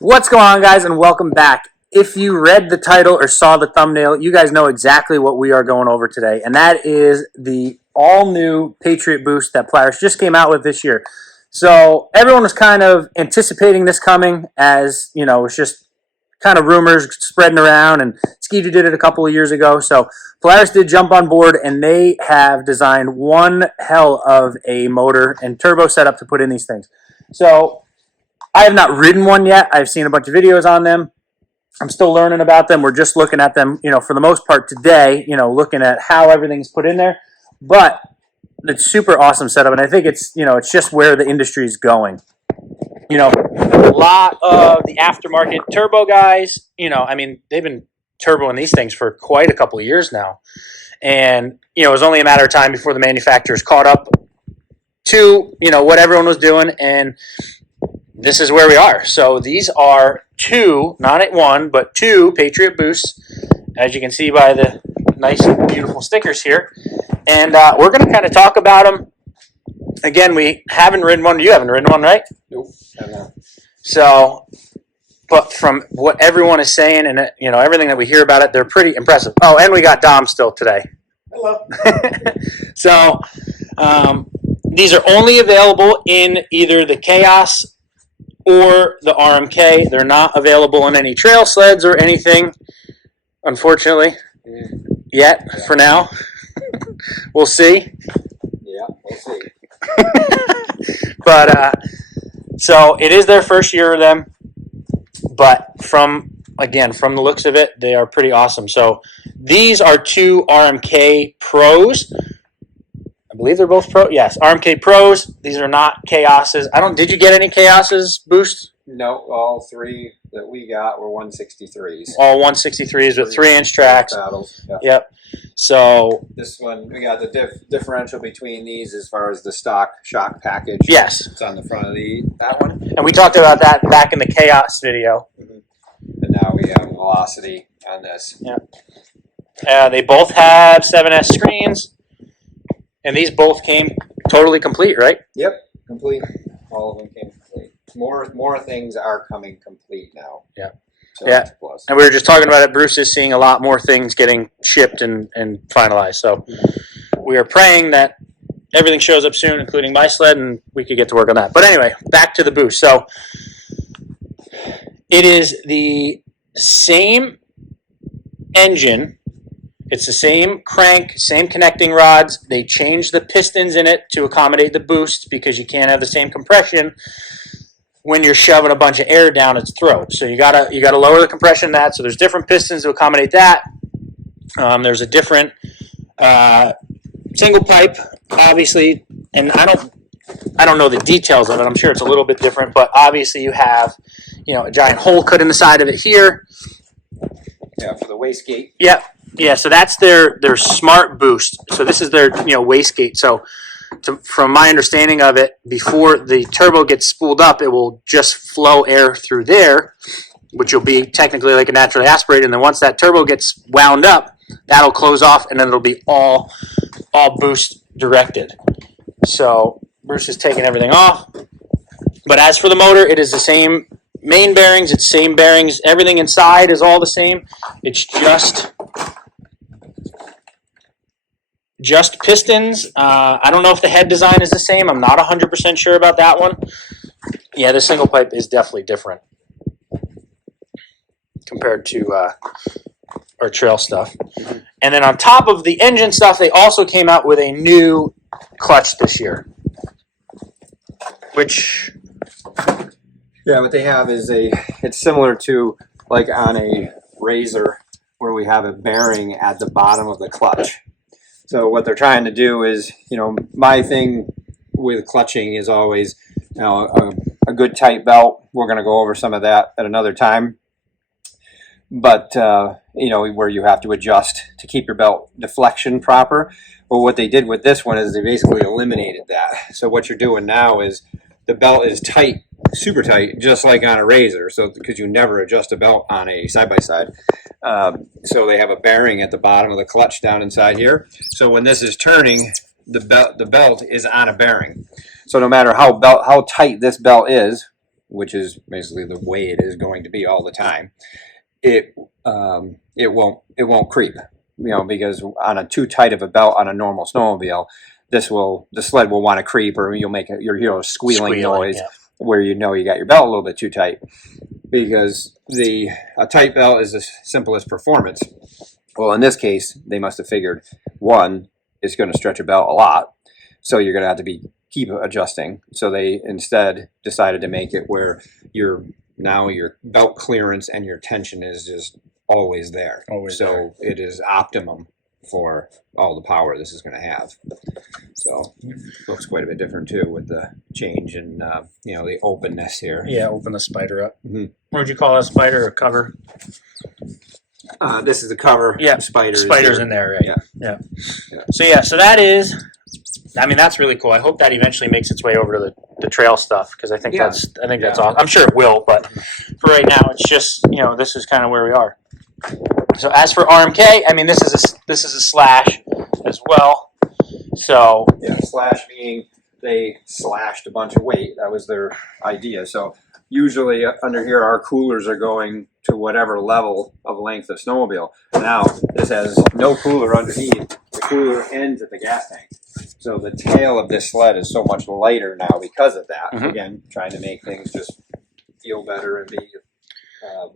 What's going on, guys, and welcome back. If you read the title or saw the thumbnail, you guys know exactly what we are going over today, and that is the all-new Patriot boost that Polaris just came out with this year. So everyone was kind of anticipating this coming, as, you know, it's just kind of rumors spreading around, and Skeeter did it a couple of years ago. So Polaris did jump on board, and they have designed one hell of a motor and turbo setup to put in these things. So I have not ridden one yet. I've seen a bunch of videos on them. I'm still learning about them. We're just looking at them, you know, for the most part today, you know, looking at how everything's put in there. But it's super awesome setup, and I think it's, you know, it's just where the industry is going. You know, a lot of the aftermarket turbo guys, you know, I mean, they've been turboing these things for quite a couple of years now. And, you know, it was only a matter of time before the manufacturers caught up to, you know, what everyone was doing, and this is where we are. So these are two, not at one, but two Patriot boosts, as you can see by the nice and beautiful stickers here. And we're going to kind of talk about them. Again, we haven't ridden one. You haven't ridden one, right? Nope. So, but from what everyone is saying and, you know, everything that we hear about it, they're pretty impressive. Oh, and we got Dom still today. Hello. So these are only available in either the Chaos or the RMK. They're not available in any trail sleds or anything, unfortunately, yet, for now. We'll see. Yeah, we'll see. But, so it is their first year of them, but from the looks of it, they are pretty awesome. So these are two RMK Pros. I believe they're both Pro. Yes, RMK Pros. These are not Chaoses. Did you get any Chaoses boost? No, all three that we got were 163s. All 163s with 3-inch tracks. Battles. Yeah. Yep. So this one, we got the differential between these as far as the stock shock package. Yes. It's on the front of that one. And we talked about that back in the Chaos video. Mm-hmm. And now we have velocity on this. Yeah. They both have 7S screens. And these both came totally complete, right? Yep, complete. All of them came complete. More things are coming complete now. Yeah. So yeah. Plus. And we were just talking about it. Bruce is seeing a lot more things getting shipped and finalized. So we are praying that everything shows up soon, including my sled, and we could get to work on that. But anyway, back to the boost. So it is the same engine. It's the same crank, same connecting rods. They changed the pistons in it to accommodate the boost because you can't have the same compression when you're shoving a bunch of air down its throat. So you gotta lower the compression in that. So there's different pistons to accommodate that. There's a different single pipe, obviously, and I don't know the details of it. I'm sure it's a little bit different, but obviously you have, you know, a giant hole cut in the side of it here. Yeah, for the wastegate. Yep. Yeah, so that's their smart boost. So this is their, you know, wastegate. So from my understanding of it, before the turbo gets spooled up, it will just flow air through there, which will be technically like a naturally aspirated. And then once that turbo gets wound up, that'll close off, and then it'll be all boost directed. So Bruce is taking everything off. But as for the motor, it is the same main bearings. It's same bearings. Everything inside is all the same. It's just pistons. I don't know if the head design is the same. I'm not 100% sure about that one. Yeah, the single pipe is definitely different compared to our trail stuff. And then on top of the engine stuff, they also came out with a new clutch this year. Which... Yeah, what they have is it's similar to like on a Razor where we have a bearing at the bottom of the clutch. So what they're trying to do is, you know, my thing with clutching is always, you know, a good tight belt. We're going to go over some of that at another time. But, you know, where you have to adjust to keep your belt deflection proper. Well, what they did with this one is they basically eliminated that. So what you're doing now is the belt is tight super tight, just like on a razor. So because you never adjust a belt on a side-by-side. So they have a bearing at the bottom of the clutch down inside here. So when this is turning, the belt is on a bearing. So no matter how tight this belt is, which is basically the way it is going to be all the time, it won't creep. You know, because on a too tight of a belt on a normal snowmobile, the sled will want to creep, or you'll make you'll hear a squealing noise, yeah, where you know you got your belt a little bit too tight. Because a tight belt is the simplest performance. Well, in this case, they must have figured, one, it's going to stretch a belt a lot, so you're going to have to keep adjusting. So they instead decided to make it where your belt clearance and your tension is just always there. So it is optimum for all the power this is going to have. So looks quite a bit different too with the change in the openness here. Yeah, open the spider up. Mm-hmm. What would you call a spider or cover? This is the cover. Yeah, spiders in there, right? Yeah. So that is. I mean, that's really cool. I hope that eventually makes its way over to the trail stuff, because I think that's awesome. I'm sure it will, but for right now, it's just this is kind of where we are. So as for RMK, I mean, this is a slash as well. So yeah, slash meaning they slashed a bunch of weight. That was their idea. So usually under here, our coolers are going to whatever level of length of snowmobile. Now this has no cooler underneath. The cooler ends at the gas tank. So the tail of this sled is so much lighter now because of that. Mm-hmm. Again, trying to make things just feel better and be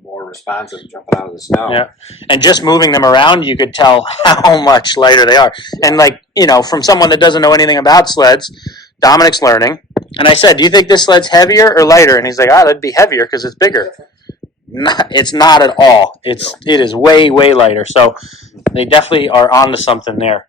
more responsive jumping out of the snow. Yeah, and just moving them around, you could tell how much lighter they are. Yeah. And from someone that doesn't know anything about sleds, Dominic's learning. And I said, "Do you think this sled's heavier or lighter?" And he's like, "That'd be heavier because it's bigger." It's not at all. It is way lighter. So they definitely are onto something there.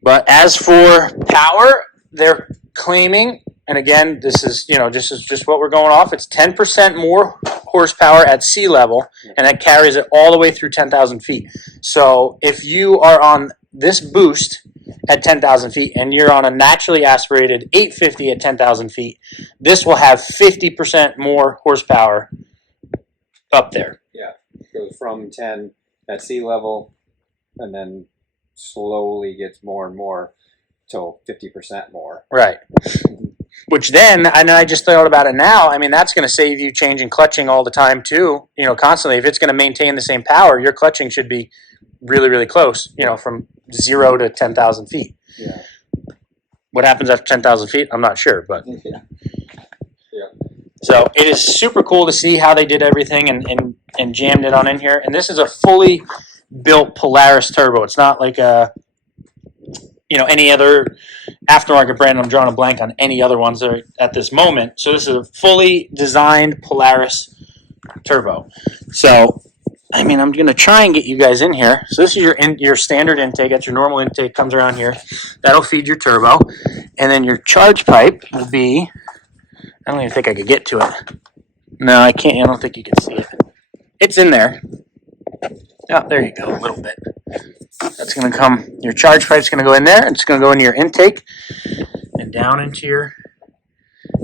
But as for power, they're claiming, and again, this is just what we're going off. It's 10% more horsepower at sea level, and that carries it all the way through 10,000 feet. So if you are on this boost at 10,000 feet and you're on a naturally aspirated 850 at 10,000 feet, this will have 50% more horsepower up there. Yeah, it goes from 10 at sea level, and then slowly gets more and more till 50% more. Right. Which then, and I just thought about it now, I mean, that's going to save you changing clutching all the time too, constantly. If it's going to maintain the same power, your clutching should be really close, from 0 to 10,000 feet. Yeah. What happens after 10,000 feet? I'm not sure, but. Yeah. So it is super cool to see how they did everything and jammed it on in here. And this is a fully built Polaris turbo. It's not like any other aftermarket brand. I'm drawing a blank on any other ones that are at this moment. So this is a fully designed Polaris turbo. So I mean, I'm going to try and get you guys in here. So this is your standard intake. That's your normal intake. Comes around here. That'll feed your turbo. And then your charge pipe will be, I don't even think I could get to it. No, I can't. I don't think you can see it. It's in there. Oh, there you go, a little bit. That's going to come, your charge pipe's going to go in there. It's going to go into your intake and down into your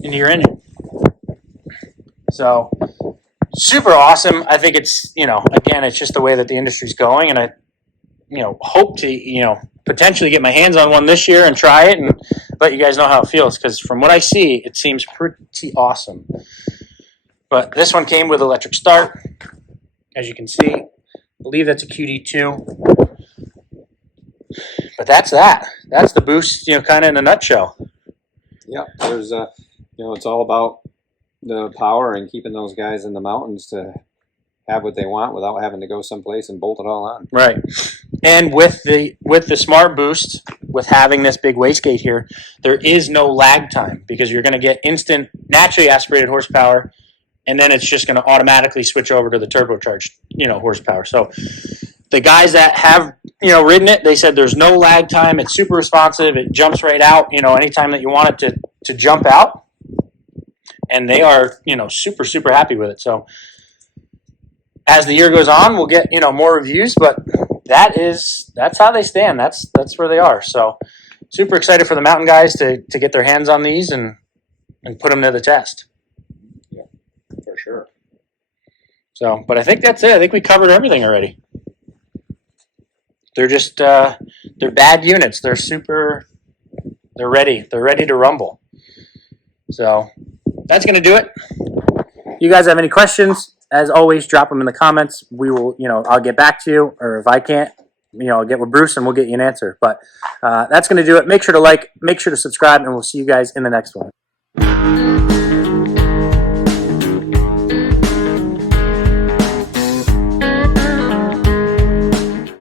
engine. So, super awesome. I think it's, again, it's just the way that the industry's going, and I, hope to, potentially get my hands on one this year and try it and let you guys know how it feels, because from what I see, it seems pretty awesome. But this one came with electric start, as you can see. I believe that's a QD2. But that's that. That's the boost, kind of in a nutshell. Yeah, there's, it's all about the power and keeping those guys in the mountains to have what they want without having to go someplace and bolt it all on. Right. And with the smart boost, with having this big wastegate here, there is no lag time, because you're going to get instant naturally aspirated horsepower, and then it's just going to automatically switch over to the turbocharged, horsepower. So the guys that have, ridden it, they said there's no lag time. It's super responsive. It jumps right out, anytime that you want it to jump out. And they are, super, super happy with it. So as the year goes on, we'll get, more reviews, but that's how they stand. That's where they are. So super excited for the mountain guys to get their hands on these and, and put them to the test. Yeah, for sure. So, but I think that's it. I think we covered everything already. They're just they're bad units. They're ready. They're ready to rumble. So that's gonna do it. You guys have any questions? As always, drop them in the comments. We will, I'll get back to you, or if I can't, I'll get with Bruce and we'll get you an answer. But that's gonna do it. Make sure to like, make sure to subscribe, and we'll see you guys in the next one.